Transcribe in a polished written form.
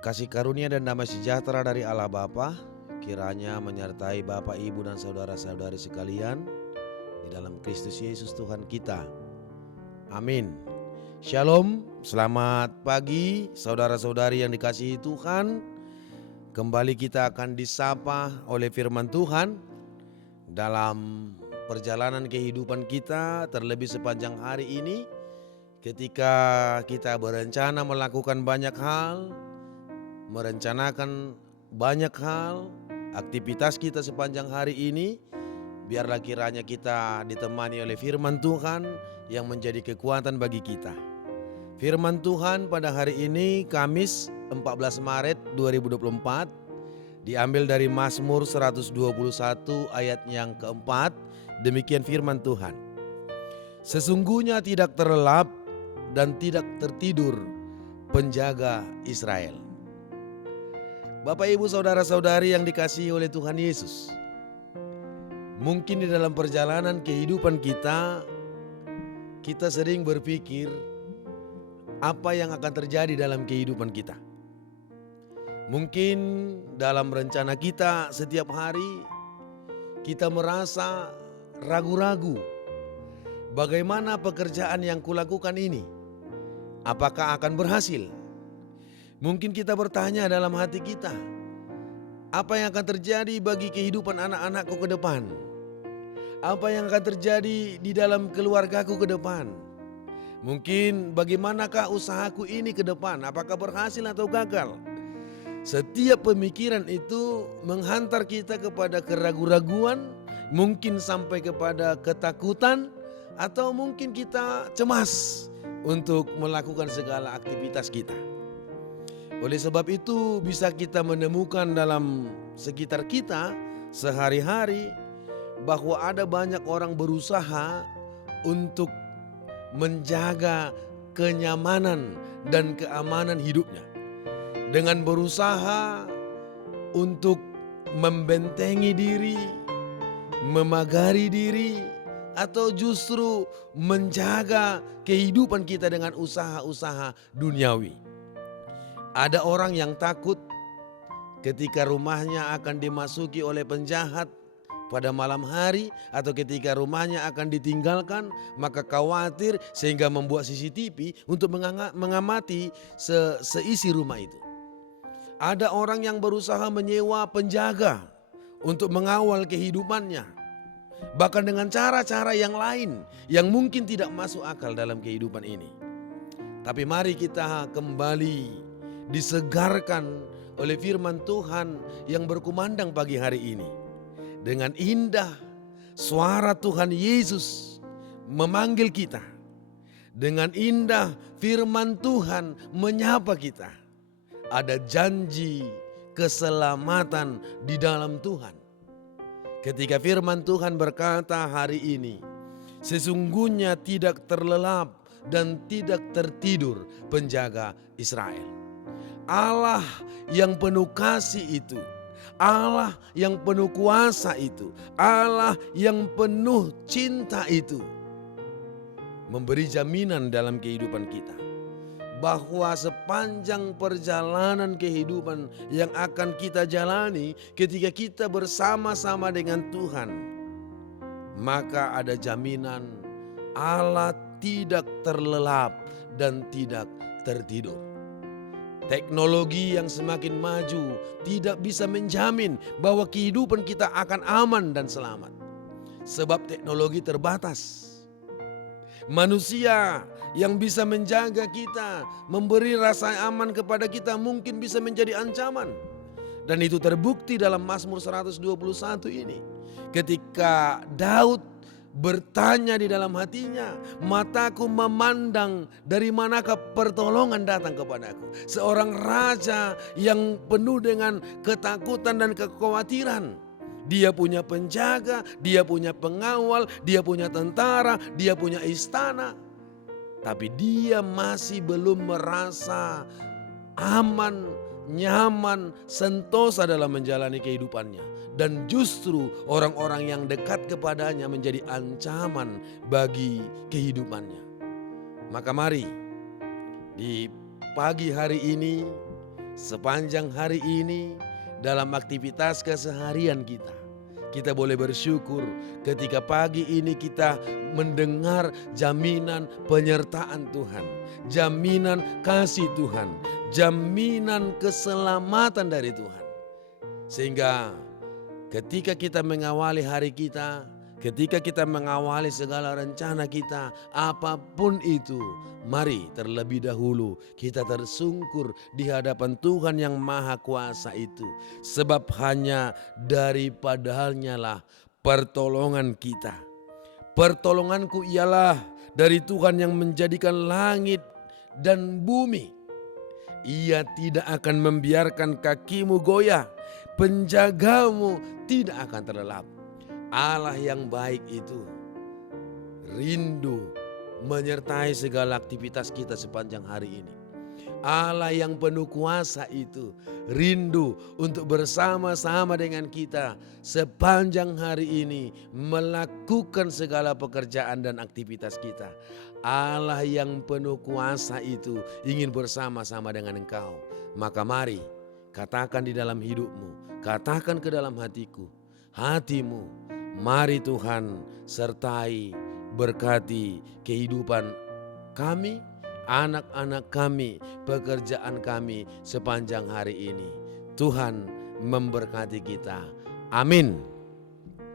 Kasih karunia dan damai sejahtera dari Allah Bapa kiranya menyertai Bapak, Ibu, dan saudara-saudari sekalian di dalam Kristus Yesus Tuhan kita. Amin. Shalom, selamat pagi saudara-saudari yang dikasihi Tuhan. Kembali kita akan disapa oleh firman Tuhan dalam perjalanan kehidupan kita, terlebih sepanjang hari ini ketika kita berencana melakukan banyak hal, merencanakan banyak hal, aktivitas kita sepanjang hari ini. Biarlah kiranya kita ditemani oleh firman Tuhan yang menjadi kekuatan bagi kita. Firman Tuhan pada hari ini Kamis 14 Maret 2024 diambil dari Mazmur 121 ayat yang keempat. Demikian firman Tuhan. Sesungguhnya tidak terlelap dan tidak tertidur penjaga Israel. Bapak, Ibu, saudara-saudari yang dikasihi oleh Tuhan Yesus. Mungkin di dalam perjalanan kehidupan kita sering berpikir apa yang akan terjadi dalam kehidupan kita. Mungkin dalam rencana kita setiap hari kita merasa ragu-ragu. Bagaimana pekerjaan yang kulakukan ini? Apakah akan berhasil? Mungkin kita bertanya dalam hati kita, apa yang akan terjadi bagi kehidupan anak-anakku ke depan? Apa yang akan terjadi di dalam keluargaku ke depan? Mungkin bagaimanakah usahaku ini ke depan? Apakah berhasil atau gagal? Setiap pemikiran itu menghantar kita kepada keraguan-raguan, mungkin sampai kepada ketakutan, atau mungkin kita cemas untuk melakukan segala aktivitas kita. Oleh sebab itu bisa kita menemukan dalam sekitar kita sehari-hari bahwa ada banyak orang berusaha untuk menjaga kenyamanan dan keamanan hidupnya. Dengan berusaha untuk membentengi diri, memagari diri, atau justru menjaga kehidupan kita dengan usaha-usaha duniawi. Ada orang yang takut ketika rumahnya akan dimasuki oleh penjahat pada malam hari, atau ketika rumahnya akan ditinggalkan, maka khawatir sehingga membuat CCTV untuk mengamati seisi rumah itu. Ada orang yang berusaha menyewa penjaga untuk mengawal kehidupannya, bahkan dengan cara-cara yang lain yang mungkin tidak masuk akal dalam kehidupan ini. Tapi mari kita kembali disegarkan oleh firman Tuhan yang berkumandang pagi hari ini. Dengan indah suara Tuhan Yesus memanggil kita. Dengan indah firman Tuhan menyapa kita. Ada janji keselamatan di dalam Tuhan. Ketika firman Tuhan berkata hari ini, sesungguhnya tidak terlelap dan tidak tertidur penjaga Israel. Allah yang penuh kasih itu, Allah yang penuh kuasa itu, Allah yang penuh cinta itu memberi jaminan dalam kehidupan kita bahwa sepanjang perjalanan kehidupan yang akan kita jalani ketika kita bersama-sama dengan Tuhan, maka ada jaminan Allah tidak terlelap dan tidak tertidur. Teknologi yang semakin maju tidak bisa menjamin bahwa kehidupan kita akan aman dan selamat. Sebab teknologi terbatas. Manusia yang bisa menjaga kita, memberi rasa aman kepada kita mungkin bisa menjadi ancaman. Dan itu terbukti dalam Mazmur 121 ini. Ketika Daud bertanya di dalam hatinya, mataku memandang dari manakah pertolongan datang kepadaku. Seorang raja yang penuh dengan ketakutan dan kekhawatiran. Dia punya penjaga, dia punya pengawal, dia punya tentara, dia punya istana. Tapi dia masih belum merasa aman, nyaman, sentosa dalam menjalani kehidupannya. Dan justru orang-orang yang dekat kepadanya menjadi ancaman bagi kehidupannya. Maka mari di pagi hari ini sepanjang hari ini dalam aktivitas keseharian kita. Kita boleh bersyukur ketika pagi ini kita mendengar jaminan penyertaan Tuhan, jaminan kasih Tuhan, jaminan keselamatan dari Tuhan. Sehingga ketika kita mengawali hari kita, ketika kita mengawali segala rencana kita, apapun itu, mari terlebih dahulu kita tersungkur di hadapan Tuhan yang Maha Kuasa itu. Sebab hanya daripadanya lah pertolongan kita. Pertolonganku ialah dari Tuhan yang menjadikan langit dan bumi. Ia tidak akan membiarkan kakimu goyah, penjagamu tidak akan terlelap. Allah yang baik itu rindu menyertai segala aktivitas kita sepanjang hari ini. Allah yang penuh kuasa itu rindu untuk bersama-sama dengan kita sepanjang hari ini melakukan segala pekerjaan dan aktivitas kita. Allah yang penuh kuasa itu ingin bersama-sama dengan engkau. Maka mari katakan di dalam hidupmu, katakan ke dalam hatimu, mari Tuhan sertai, berkati kehidupan kami, anak-anak kami, pekerjaan kami sepanjang hari ini. Tuhan memberkati kita. Amin.